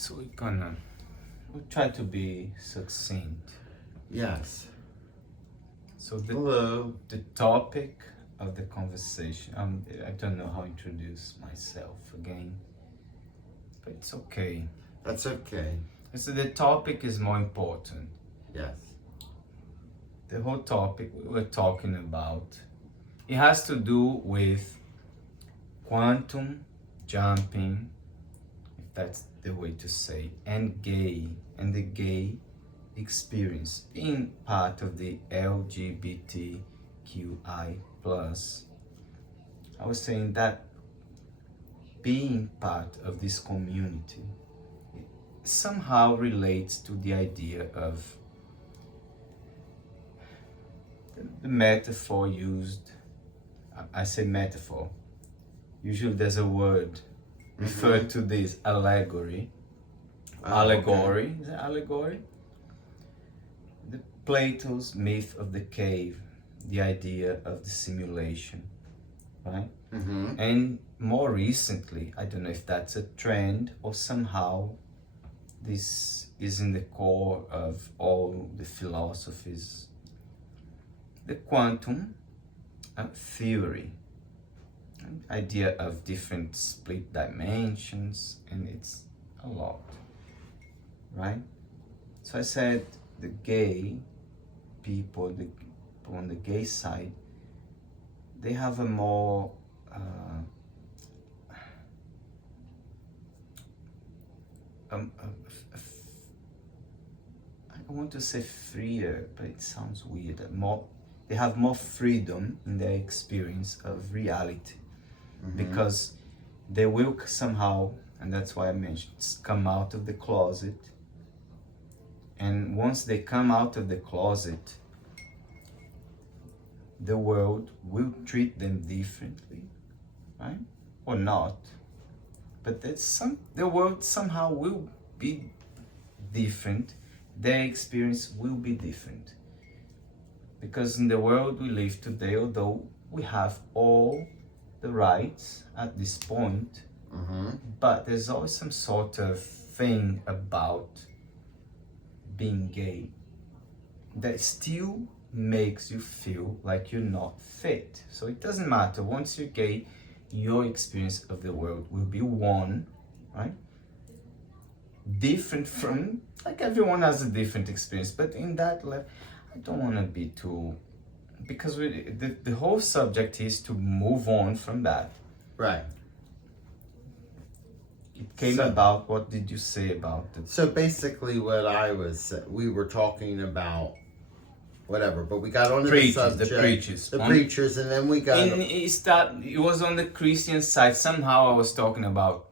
So we'll try to be succinct. Yes. So Hello. the topic of the conversation, I don't know how to introduce myself again, but it's okay. That's okay. So the topic is more important. Yes. The whole topic we were talking about, it has to do with quantum jumping, if that's the way to say, and the gay experience, being part of the LGBTQI plus. I was saying that being part of this community somehow relates to the idea of the metaphor used. I say metaphor. Usually there's a word referred to this allegory. Allegory. Okay. Is it allegory? The Plato's myth of the cave, the idea of the simulation, right? And more recently, I don't know if that's a trend or somehow this is in the core of all the philosophies, the quantum theory, idea of different split dimensions, and it's a lot, right? So I said the gay people, on the gay side, they have a more I want to say freer, but it sounds weird. They have more freedom in their experience of reality, because they will somehow, and that's why I mentioned, come out of the closet. And once they come out of the closet, the world will treat them differently, right? Or not. But the world somehow will be different. Their experience will be different. Because in the world we live today, although we have all the rights at this point, but there's always some sort of thing about being gay that still makes you feel like you're not fit. So it doesn't matter. Once you're gay, your experience of the world will be one, right? Different from, like, everyone has a different experience, but in that level, I don't want to be too, because the whole subject is to move on from that. Right. It came about, what did you say about it? So basically what we were talking about, whatever, but we got on the subject. The preachers, and then we got... It was on the Christian side. Somehow I was talking about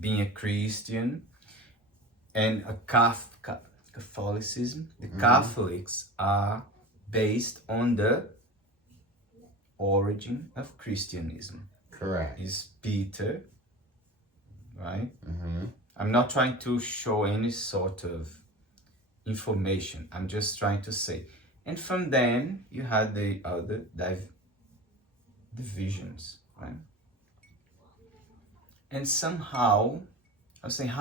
being a Christian and a Catholicism. The Catholics are based on the origin of Christianism. Correct. Is Peter, right? I'm not trying to show any sort of information. I'm just trying to say. And from then, you had the other divisions, right? And somehow, I was saying,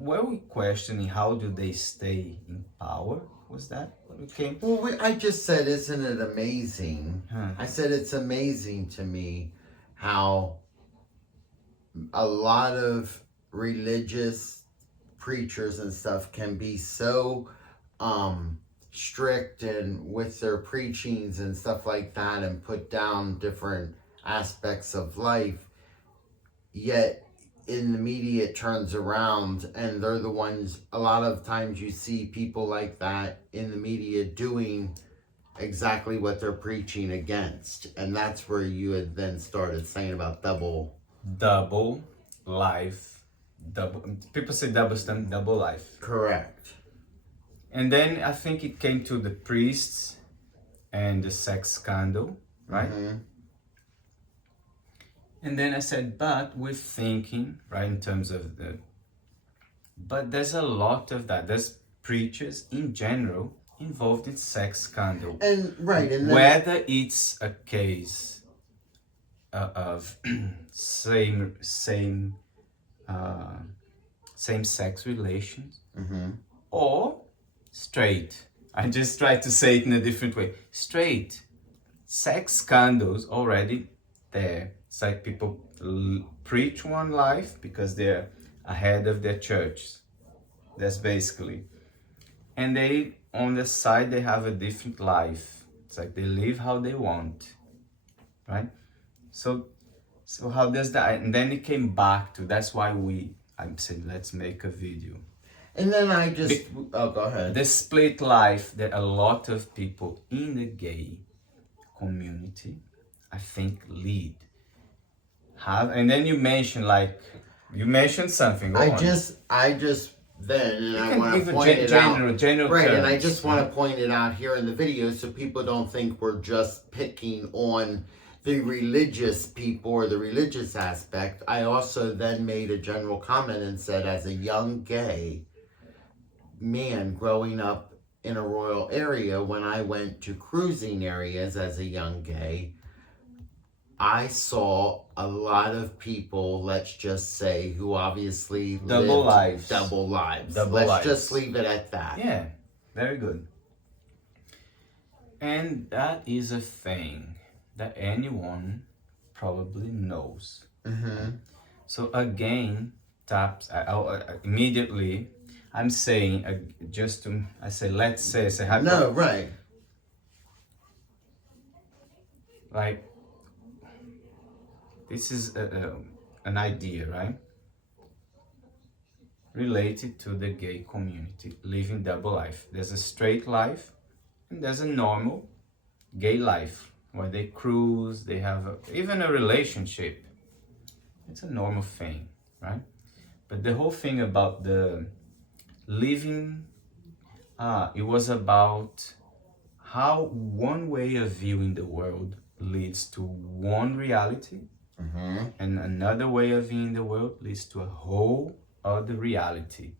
were we questioning how do they stay in power? Was that what we came? Well, I just said, isn't it amazing? Huh. I said, it's amazing to me how a lot of religious preachers and stuff can be so strict and with their preachings and stuff like that, and put down different aspects of life, yet in the media it turns around and they're the ones, a lot of times you see people like that in the media doing exactly what they're preaching against. And that's where you had then started saying about double life. People say double standard, double life. Correct. And then I think it came to the priests and the sex scandal, right? And then I said, but we're thinking, right, in terms of but there's a lot of that. There's preachers in general involved in sex scandal. And whether it's a case same-sex relations, or straight. I just tried to say it in a different way. Straight. Sex scandals already there. It's like people preach one life because they're ahead of their churches. That's basically. And they, on the side, they have a different life. It's like they live how they want, right? So how does that, and then it came back to, that's why I'm saying, let's make a video. And then I just, go ahead. The split life that a lot of people in the gay community, I think, have. And then you mentioned something. I just then, and I want to point it out. Right, and I just want to point it out here in the video so people don't think we're just picking on the religious people or the religious aspect. I also then made a general comment and said, as a young gay man growing up in a rural area, when I went to cruising areas as a young gay, I saw a lot of people, let's just say, who obviously double lives. Let's just leave it at that. Yeah, very good. And that is a thing that anyone probably knows. So again, immediately, I'm saying, let's say, no, right. Like, this is an idea, right? Related to the gay community, living double life. There's a straight life, and there's a normal gay life, where they cruise, they have even a relationship. It's a normal thing, right? But the whole thing about the living, it was about how one way of viewing the world leads to one reality, and another way of viewing the world leads to a whole other reality.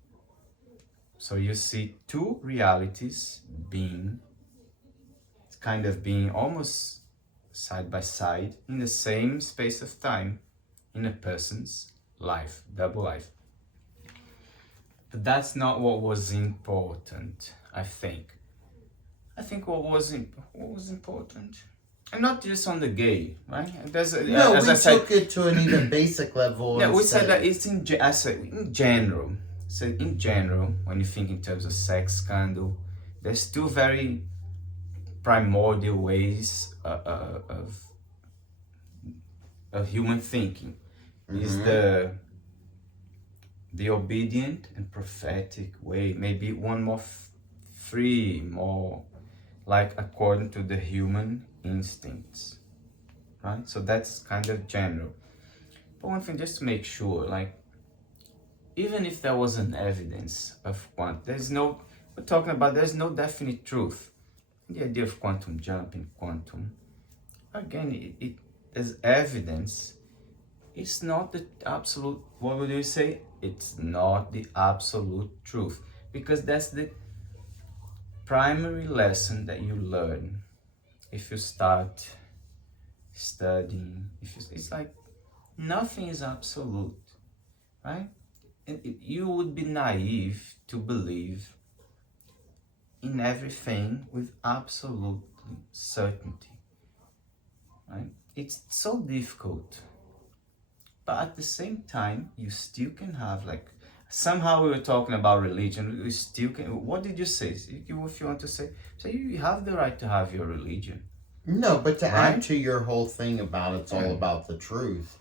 So you see two realities being almost side by side in the same space of time in a person's life, double life. But that's not what was important, I think. I think what was important, and not just on the gay, right? Took it to an even basic level. Yeah, we said that it's in general. So in general, when you think in terms of sex scandal, there's two very primordial ways of human thinking. Is the obedient and prophetic way, maybe one more free, more like according to the human instincts, right? So that's kind of general. But one thing, just to make sure, like, even if there was an evidence of there's no definite truth. The idea of quantum jumping, again, there's evidence. It's not the absolute, what would you say? It's not the absolute truth, because that's the primary lesson that you learn if you start studying. It's like nothing is absolute, right? And you would be naive to believe in everything with absolute certainty, right? It's so difficult. But at the same time, you still can have, like, somehow we were talking about religion, you still can, what did you say? If you want to say, so you have the right to have your religion. No, but to add to your whole thing about it's all about the truth.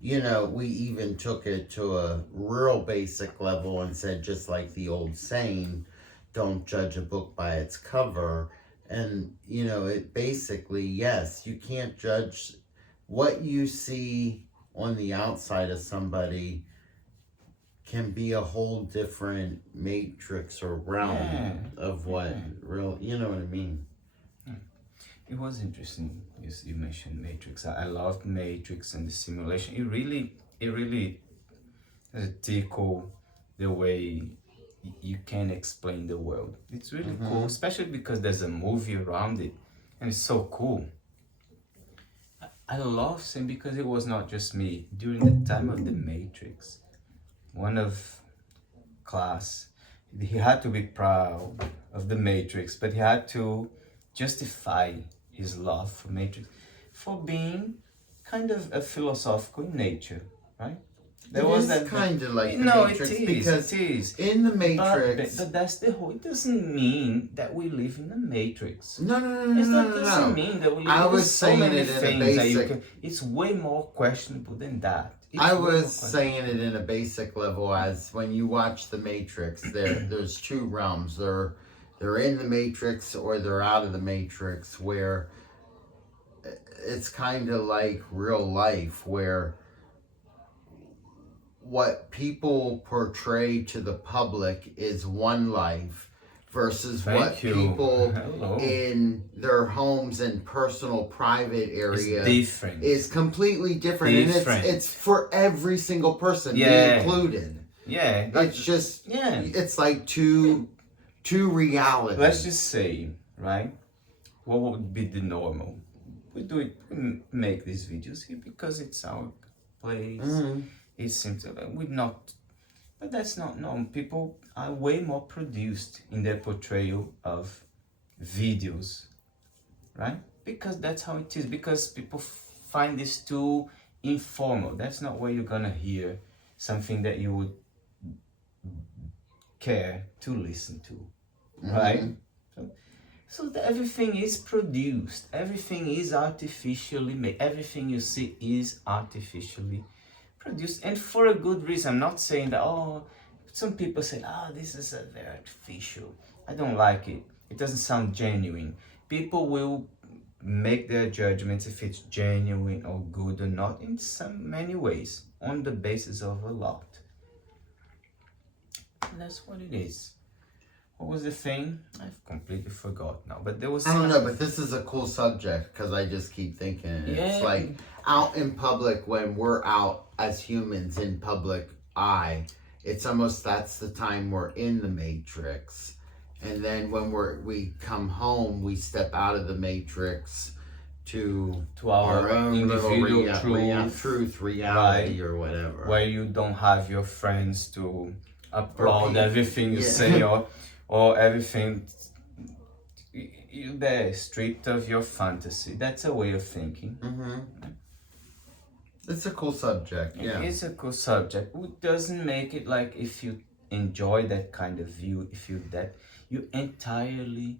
You know, we even took it to a real basic level and said, just like the old saying, don't judge a book by its cover. And, you know, it basically, yes, you can't judge what you see on the outside of somebody can be a whole different matrix or realm of what real, you know what I mean? It was interesting you mentioned Matrix. I loved Matrix and the simulation. It really tickle the way you can explain the world. It's really cool, especially because there's a movie around it, and it's so cool. I love seeing, because it was not just me. During the time of the Matrix, one of class. He had to be proud of the Matrix, but he had to justify his love for Matrix for being kind of a philosophical in nature, right? There was that kind of like the no, Matrix, it is, because it is. in the Matrix, But that's the whole. It doesn't mean that we live in the Matrix. No, It doesn't mean that we live. I was so saying many it in a things that you basic. can. It's way more questionable than that. I was saying it in a basic level, as when you watch the Matrix, there's two realms. They're in the Matrix or they're out of the Matrix, where it's kind of like real life, where what people portray to the public is one life versus what people in their homes and personal private area is completely different. And it's for every single person, me included. Yeah. It's just, it's like two realities. Let's just say, right, what would be the normal? We make these videos here because it's our place. It seems we're not, but that's not normal. People are way more produced in their portrayal of videos, right? Because that's how it is. Because people find this too informal. That's not where you're gonna hear something that you would care to listen to, right? So everything is produced. Everything is artificially made. Everything you see is artificially produced, and for a good reason. I'm not saying that, some people say, this is a very artificial. I don't like it. It doesn't sound genuine. People will make their judgments if it's genuine or good or not in many ways on the basis of a lot. And that's what it is. What was the thing? I've completely forgot now. But there was. I don't know, but this is a cool subject because I just keep thinking it's like out in public, when we're out as humans in public eye, it's almost that's the time we're in the Matrix, and then when we come home, we step out of the Matrix to our own individual truth, reality, or whatever, where you don't have your friends to applaud everything you say or everything. You're there, stripped of your fantasy. That's a way of thinking. It's a cool subject. It's a cool subject. It doesn't make it like, if you enjoy that kind of view, if you're entirely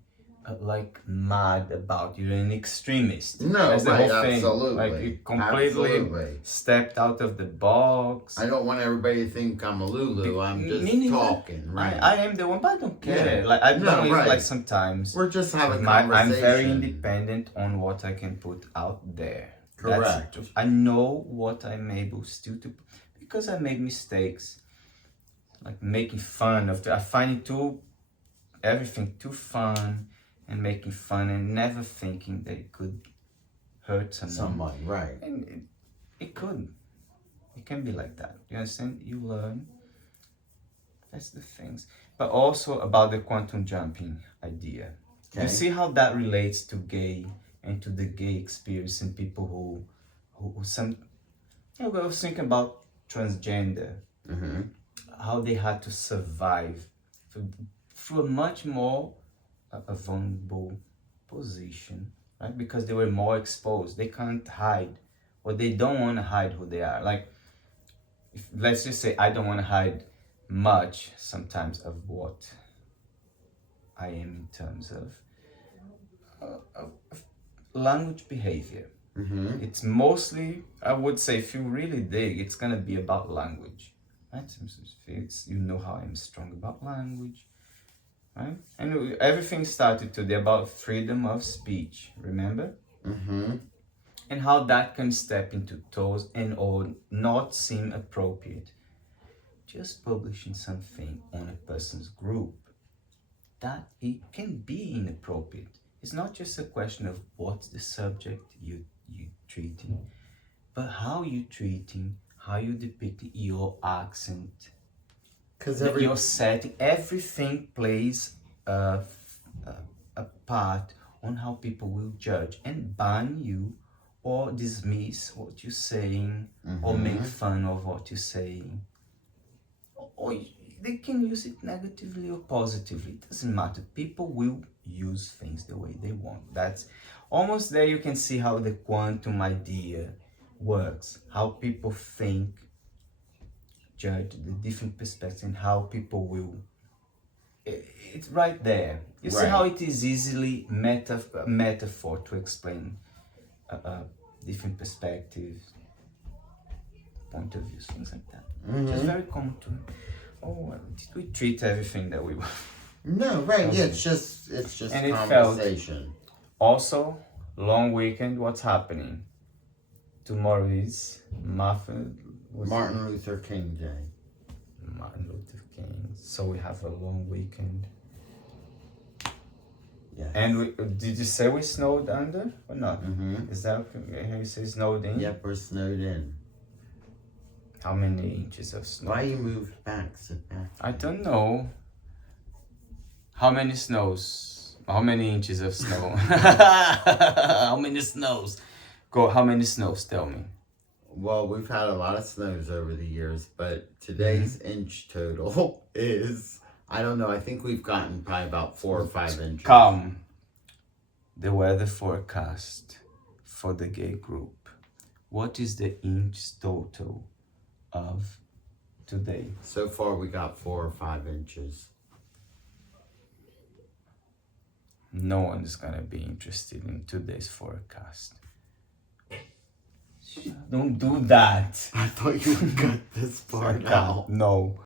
like mad about, you're an extremist. No, that's the whole thing. Absolutely. Like, you completely stepped out of the box. I don't want everybody to think I'm a Lulu. I'm just talking, right? I am the one, but I don't care. Like, I don't even, like, sometimes we're just having a conversation. I'm very independent on what I can put out there. Correct. I know what I'm able to do, because I make mistakes. Like making fun of I find everything too fun, and making fun and never thinking that it could hurt someone. Right. And it could. It can be like that. You understand? You learn. That's the things. But also about the quantum jumping idea. Okay. You see how that relates to gay and to the gay experience, and people who I was thinking about transgender, how they had to survive through a much more a vulnerable position, right? Because they were more exposed. They can't hide, or they don't want to hide who they are. Like, let's just say I don't want to hide much sometimes of what I am in terms of language behavior. It's mostly, I would say, if you really dig, it's gonna be about language, right? You know how I'm strong about language, right? And everything started today about freedom of speech, remember? And how that can step into toes and or not seem appropriate. Just publishing something on a person's group, that it can be inappropriate. It's not just a question of what's the subject you treating, but how you treating, how you depicting, your accent, your setting. Everything plays a part on how people will judge and ban you or dismiss what you're saying, or make fun of what you're saying. Or they can use it negatively or positively. It doesn't matter. People will use things the way they want. That's almost there. You can see how the quantum idea works, how people think, judge the different perspectives, and how people will. It's right there. You see how it is easily metaphor to explain different perspectives, point of views, things like that. It's very common to me. Oh, did we treat everything that we were? No, right. Yeah, it's just And conversation. Also, long weekend. What's happening? Tomorrow is Martin Luther King Day. Martin Luther King. So we have a long weekend. Yes. And did you say we snowed under or not? Is that how you say snowed in? Yep, we're snowed in. How many inches of snow? Why you moved back? Sit back. I don't know. How many snows? How many inches of snow? How many snows? Go. How many snows? Tell me. Well, we've had a lot of snows over the years, but today's inch total is, I don't know, I think we've gotten probably about 4 or 5 inches. Come. The weather forecast for the gay group. What is the inch total of today? So far we got 4 or 5 inches. No one is gonna be interested in today's forecast. Don't do that. I thought you would cut this part out. No.